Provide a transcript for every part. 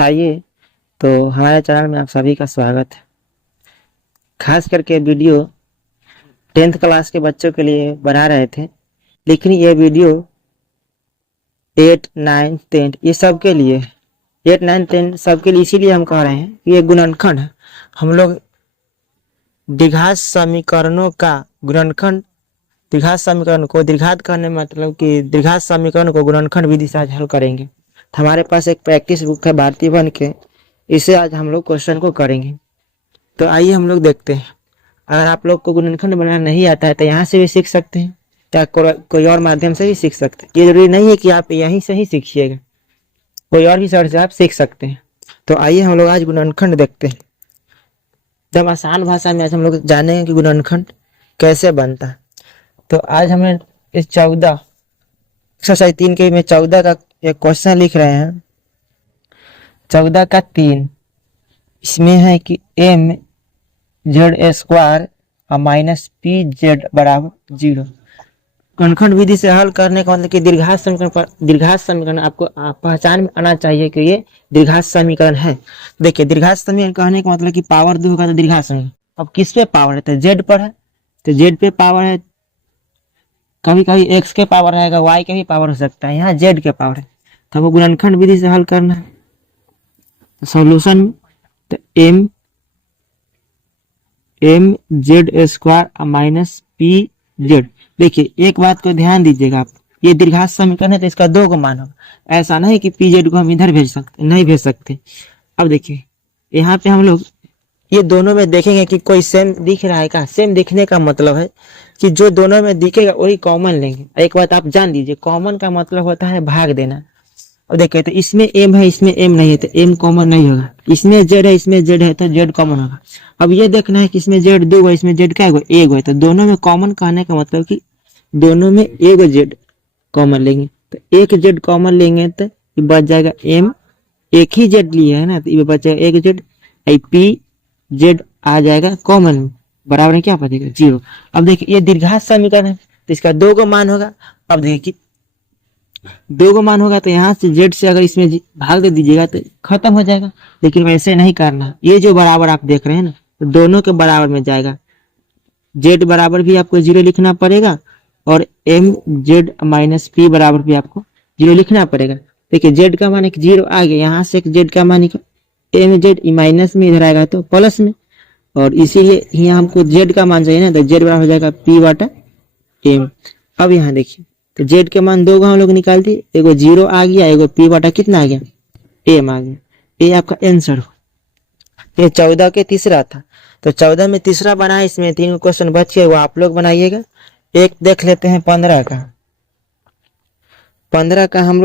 आइए तो हमारे चैनल में आप सभी का स्वागत है। खास करके वीडियो 10th क्लास के बच्चों के लिए बना रहे थे, लेकिन ये वीडियो 8, 9, 10 ये सब के लिए 8, 9, 10 सबके लिए इसीलिए हम कह रहे हैं कि ये गुणनखंड है। हम लोग द्विघात समीकरणों का गुणनखंड द्विघात समीकरण को द्विघात करने मतलब कि द्विघात समीकरण को गुणनखंड विधि से आज हल करेंगे। तो हमारे पास एक प्रैक्टिस बुक है भारतीय वन के, इसे आज हम लोग क्वेश्चन को करेंगे। तो आइए हम लोग देखते हैं। अगर आप लोग को गुणनखंड बनाना नहीं आता है तो यहाँ से भी सीख सकते हैं या कोई और माध्यम से भी सीख सकते हैं। ये जरूरी नहीं है कि आप यहीं से ही सीखिएगा, कोई और भी सोर्स से आप सीख सकते हैं। तो आइए हम लोग आज गुणनखंड देखते हैं। एकदम आसान भाषा में आज हम लोग जानेंगे कि गुणनखंड कैसे बनता है। तो आज हमें इस 14 एक्सरसाइज 3 के में 14 का एक क्वेश्चन लिख रहे हैं। 14 का 3 इसमें है कि m जेड स्क्वायर और माइनस पी जेड बराबर 0। गुणनखंड विधि से हल करने का मतलब कि दीर्घात समीकरण आपको पहचान में आना चाहिए कि ये दीर्घात समीकरण है। देखिए दीर्घात समीकरण कहने का मतलब कि पावर 2 होगा तो दीर्घात समीकरण। अब किस पे पावर है? तो जेड पर है, तो जेड पे पावर है। कभी कभी एक्स के पावर रहेगा, वाई के भी पावर हो सकता है, यहाँ जेड के पावर है। तो हमको गुणनखंड विधि से हल करना है। तो सॉल्यूशन में तो M Z square minus P Z. देखिए एक बात को ध्यान दीजिएगा आप, ये दीर्घात समीकरण है तो इसका 2 का मान होगा। ऐसा नहीं कि पी जेड को हम इधर भेज सकते, नहीं भेज सकते। अब देखिए यहाँ पे हम लोग ये दोनों में देखेंगे कि कोई सेम दिख रहा है क्या। सेम दिखने का मतलब है कि जो दोनों में दिखेगा वही कॉमन लेंगे। एक बात आप जान लीजिए, कॉमन का मतलब होता है भाग देना। अब देखिए तो इसमें एम है, इसमें एम नहीं है तो एम कॉमन नहीं होगा। इसमें जेड है, इसमें जेड है तो जेड कॉमन होगा। अब ये देखना है कि इसमें जेड 2 है, इसमें जेड क्या है? एक है। तो दोनों में कॉमन कहने का मतलब कि दोनों में एक जेड कॉमन लेंगे। तो एक जेड कॉमन लेंगे तो ये बच जाएगा एम, एक ही जेड लिए है ना, तो ये बच जाएगा एक जेड। पी जेड आ जाएगा कॉमन, बराबर है क्या बचेगा? 0। अब देखिए ये दीर्घात समीकरण है तो इसका 2 का मान होगा। अब देखिए 2 का मान होगा तो यहाँ से जेड से अगर इसमें भाग दे दीजिएगा तो खत्म हो जाएगा। लेकिन वैसे नहीं करना, ये जो बराबर आप देख रहे हैं ना, तो दोनों के बराबर में जाएगा। जेड बराबर भी आपको 0 लिखना पड़ेगा और एम जेड माइनस पी बराबर भी आपको 0 लिखना पड़ेगा। देखिए जेड का मान एक 0 आ गया, यहाँ से एक जेड का मान एम जेड माइनस में इधर आएगा तो प्लस में, और इसीलिए यहाँ हमको जेड का मान चाहिए ना, तो जेड बराबर हो जाएगा पी बटा एम। अब यहाँ देखिए तो जेड के मान 2 हम लोग निकाल दिए, एगो 0 आ गया, एगो पी बटा कितना आ गया? एम आ गया। ये आपका आंसर हो। ये 14 के तीसरा था। तो 14 में तीसरा बना, इसमें 3 क्वेश्चन बचे, वो आप लोग बनाइएगा। एक देख लेते हैं 15 का। 15 का हम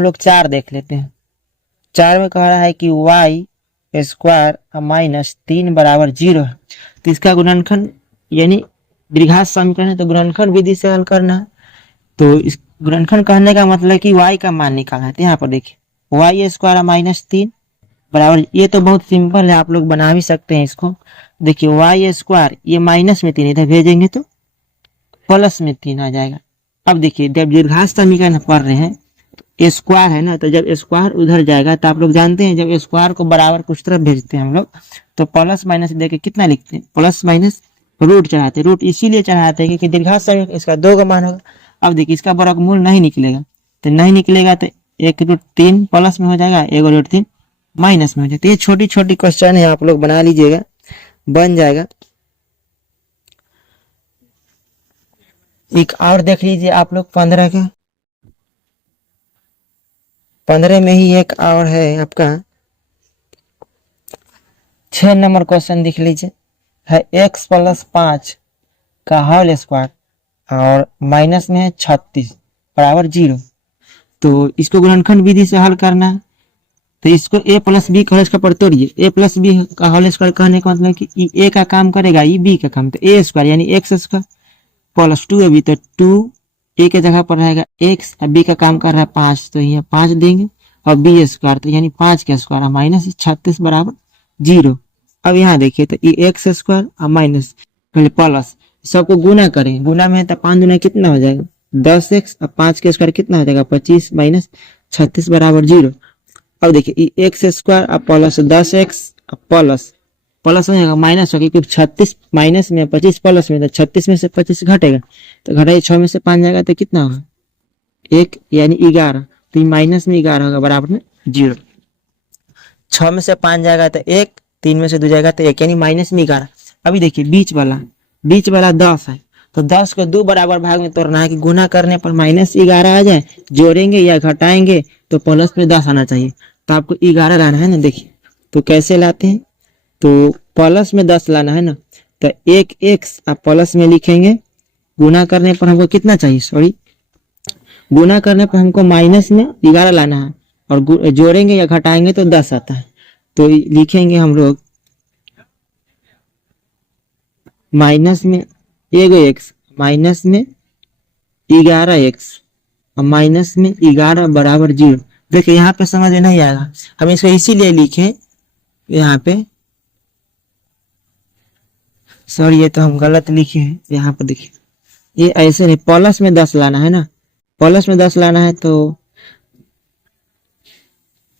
लोग चार देख लेते हैं। 4 में कह रहा है कि वाई स्क्वायर माइनस 3 बराबर 0 है। तो इसका गुणनखंड यानी द्विघात समीकरण है तो गुणनखंड विधि से हल करना है। तो इस गुणनखंड कहने का मतलब कि y का मान निकालना है। तो यहाँ पर देखिए वाई स्क्वायर माइनस 3 बराबर, ये तो बहुत सिंपल है, आप लोग बना भी सकते हैं इसको। देखिए वाई स्क्वायर ये माइनस में 3 इधर भेजेंगे तो प्लस में 3 आ जाएगा। अब देखिए जब दीर्घात समीकरण पढ़ रहे हैं स्क्वायर है ना, तो जब स्क्वायर उधर जाएगा तो आप लोग जानते हैं जब स्क्वायर को बराबर कुछ तरफ भेजते हैं हम लोग तो प्लस माइनस देके कितना लिखते हैं? प्लस माइनस रूट चढ़ाते हैं। रूट इसीलिए चढ़ाते हैं क्योंकि दीर्घात समीकरण इसका 2 का मान होगा। अब देखिए इसका वर्गमूल नहीं निकलेगा, तो नहीं निकलेगा तो 1√3 प्लस में हो जाएगा, 1√3 माइनस में हो जाएगा। तो ये छोटी छोटी क्वेश्चन है, आप लोग बना लीजिएगा, बन जाएगा। एक और देख लीजिए आप लोग 15 का। 15 में ही एक और है आपका 6 नंबर क्वेश्चन देख लीजिए, है x प्लस 5 का होल स्क्वायर और माइनस में है 36 बराबर 0। तो इसको गुणनखंड विधि से हल करना है। तो इसको a प्लस बी का इसका तोड़िए। a प्लस बी का होल स्क्वायर कहने का मतलब कि a का काम करेगा, ई b का काम, तो a स्क्वायर यानी x स्क्वायर प्लस 2 अभी तो 2 a के जगह पर रहेगा x, b का काम कर रहा है 5 तो यहाँ 5 देंगे, और b स्क्वायर तो यानी 5 का स्क्वायर माइनस 36 बराबर 0। अब यहाँ देखिए तो ये एक्स स्क्वायर और माइनस पहले प्लस, सबको गुना करें, गुना में है तो 5 गुना कितना हो जाएगा 10x, अब 5 के स्क्वायर कितना हो जाएगा 25 माइनस 36 बराबर 0। अब देखिए एक्स स्क्वायर अब प्लस 10x अब प्लस प्लस हो जाएगा माइनस हो गया, क्योंकि 36 माइनस में 25 प्लस में, तो 36 में से 25 घटेगा तो घटाइए 6 में से 5 जाएगा तो कितना होगा 1 यानी 11, तो माइनस में 11 होगा बराबर में 0। 6 में से 5 जाएगा तो 1, 3 में से 2 जाएगा तो 1 यानी माइनस में 11। अभी देखिए बीच वाला 10 है, तो 10 को 2 बराबर भाग में तोड़ना है कि गुना करने पर माइनस 11 आ जाए, जोड़ेंगे या घटाएंगे तो प्लस में 10 आना चाहिए, तो आपको 11 लाना है ना। देखिए तो कैसे लाते हैं, तो प्लस में 10 लाना है ना, तो 1x आप प्लस में लिखेंगे, गुना करने पर हमको कितना चाहिए, गुना करने पर हमको माइनस में 11 लाना है, और जोड़ेंगे या घटाएंगे तो 10 आता है, तो लिखेंगे हम लोग माइनस में एगो x माइनस में 11x और माइनस में 11 बराबर 0। देखिए यहाँ पे समझ में नहीं आएगा, हम इसको इसीलिए लिखे यहाँ पे, सॉरी ये तो हम गलत लिखे हैं। यहाँ पर देखिए ये ऐसे नहीं, प्लस में 10 लाना है ना, प्लस में 10 लाना है तो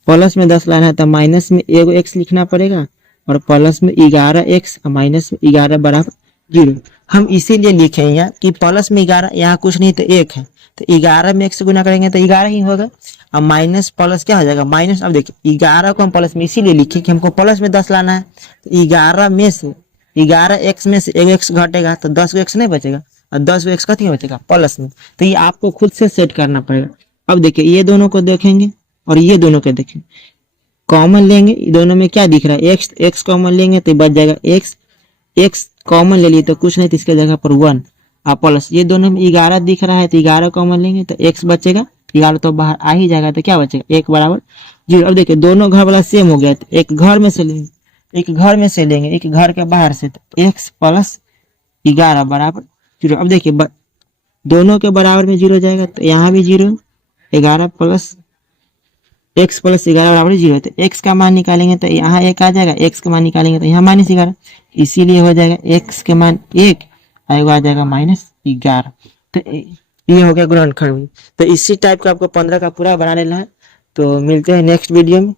प्लस में 10 लाना है तो माइनस में एगो x लिखना पड़ेगा और प्लस में 11x और माइनस में 11 बराबर 0। हम इसीलिए लिखे यहाँ कि प्लस में 11, यहाँ कुछ नहीं तो 1 है, तो 11 में 1 से गुना करेंगे तो 11 ही होगा, अब माइनस प्लस क्या हो जाएगा माइनस। अब देखिए 11 को हम प्लस में इसीलिए लिखे कि हमको प्लस में 10 लाना है, तो 11 में से 11x में से 1x घटेगा तो 10 को x नहीं बचेगा, और 10 को x कथी बचेगा प्लस में, तो ये आपको खुद से सेट करना पड़ेगा। अब देखिए ये दोनों को देखेंगे और ये दोनों को देखेंगे, कॉमन लेंगे, दोनों में क्या दिख रहा है x कॉमन लेंगे तो बच जाएगा x कॉमन ले लिए तो कुछ नहीं, तो इसके जगह पर 1 और प्लस ये दोनों में 11 दिख रहा है तो 11 कॉमन लेंगे तो x बचेगा, 11 तो बाहर आ ही जाएगा तो क्या बचेगा 1 बराबर 0। अब देखिए दोनों घर वाला सेम हो गया, तो एक घर में से लेंगे एक घर के बाहर से, तो x प्लस 11 बराबर 0। अब देखिए दोनों के बराबर में 0 जाएगा तो यहाँ भी 0, 11 प्लस x प्लस 11 बराबर 0, तो x का मान निकालेंगे तो यहाँ 1 आ जाएगा, x का मान निकालेंगे तो यहाँ माइनस 11, इसीलिए हो जाएगा x के मान 1 और आ जाएगा माइनस 11। तो ये हो गया ग्रहणखंड। तो इसी टाइप का आपको 15 का पूरा बना लेना है। तो मिलते हैं नेक्स्ट वीडियो में।